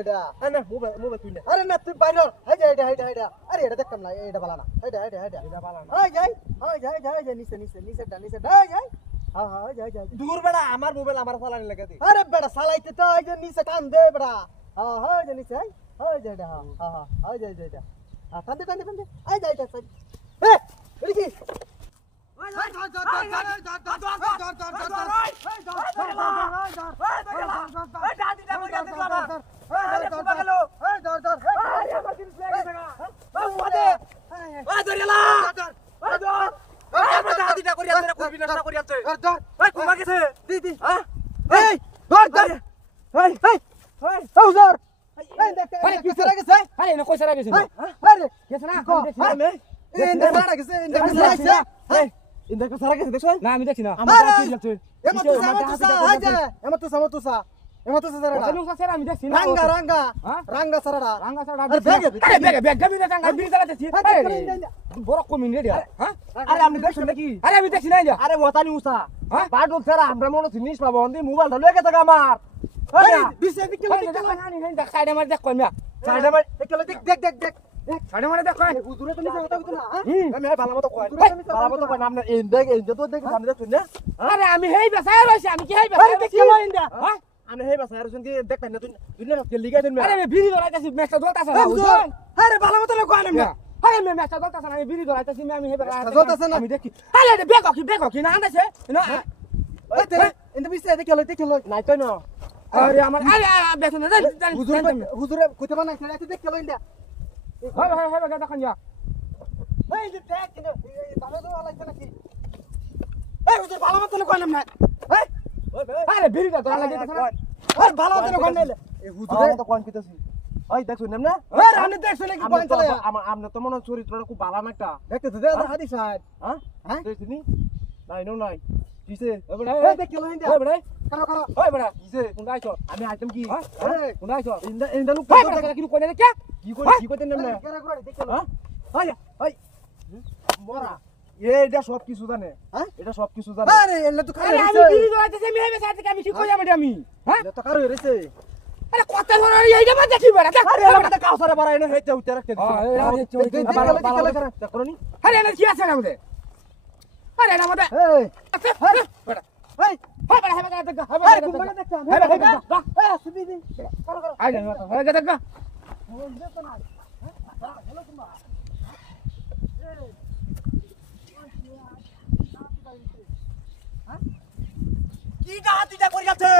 এটা না মোবাইল তুই না আরে না তুই বাইরে হাইডা আরে এটা দেখতাম না এটা বালা না হাইডা এটা বালা না ওই যাই নিচে যাই হ্যাঁ যাই দূর বেড়া আমার মোবাইল আমার চালানি লাগা দে আরে বেটা সালাইতে তো এই যে নিচে টান দে বেটা হ্যাঁ যে নিচে হ্যাঁ যাই টান দে আই যাই এ এদিকে কি আমি দেখছি না আমি দেখছি না বড় কমিন রে আরে আপনি দেখছেন নাকি আরে আমি দেখছি না আরে ওতানি উসা বাডল ছাড়া আমরা মনে জিনিস পাবো অন্ধি মোবাইলটা লয়ে গেছে আমার বিশে দিকে দেখ সাইডে মার দেখ কইনা সাইডে মার দেখ সাইডে মার দেখ কই হুজুরে তো নিচে কথা কইতো না আমি ভালো মতো কই ভালো মতো কই নাম এই দেখ এই তো দেখ সামনে দেখ না আরে আমি হেই বেসায় রইছি আমি কি হেই বেসায় দেখ কেলো ইন্দা হ্যাঁ আমি হেই বাসা আর শুনকি দেখ না তুই কে লিগা দিন আরে আমি বিড়ি ধরাইতাছি ম্যাচটা ধরতাছ না হুজুর আরে ভালো মতো কই না আরে আমি ম্যাচটা ধরতাছ না আমি বিড়ি ধরাইতাছি আমি হেই বেসায় ধরতাছ না আমি দেখি আরে বেগ কি না আন্দাছে না ওই তেরে ইন্দা বিশে দেখ কেলো নাই তো না আরে আমার আরে বেতন দে হুজুরে কইতে বানা ছেড়ে দেখ কেলো ইন্দা হয় বেগা দেখুন যা এই যে দেখ কিন্তু ভালো তো লাগছে নাকি এই হুজুর ভালো মতো কই না এই আরে বিড়িটা ধরা লাগে দেখছ না আরে ভালো মতো কই না এই হুজুরে তো কোন কিতাছি ওই দেখছ না আরে আমি দেখছ নাকি কোন চলে আমার আমনে তো মনে চরিত্রটা খুব ভালো না একটা দেখতে তো দে হাদি সাহেব হ্যাঁ দেখছিনি নাই কিসে ওই বড় এই দেখ কেলো ইন্দা ওই বড় করো ওই বড় কিসে কোন আইছো আমি আইতাম কি এই কোন আইছো ইন্দা লুক কই বড় কি কই না কে কি কইতে নাম না কেরা করে দেখ কেলো ওই মোরা এটা সব কিছু জানে হ্যাঁ এটা সব কিছু জানে আরে এলে তো আরে আমি বিড়ি ধরাইতেছি আমি হেবে সাইতে আমি কি কই আমি হ্যাঁ এলে তো কারো হইছে আরে কথা ধরে এইটা মা দেখি বড় দেখ আরে এলে তো কাউসারে বাড়াই না হেতে উঠতে রাখতে দেখ করনি আরে না কি আছে আমাদের আরে না আমাদের এই বড় এই বড় হেবে দেখ আরে কুম্বাটা দেখছ এই আসবি দি করো আই না হেবে দেখ কি ডাহাতিটা করিয়াছে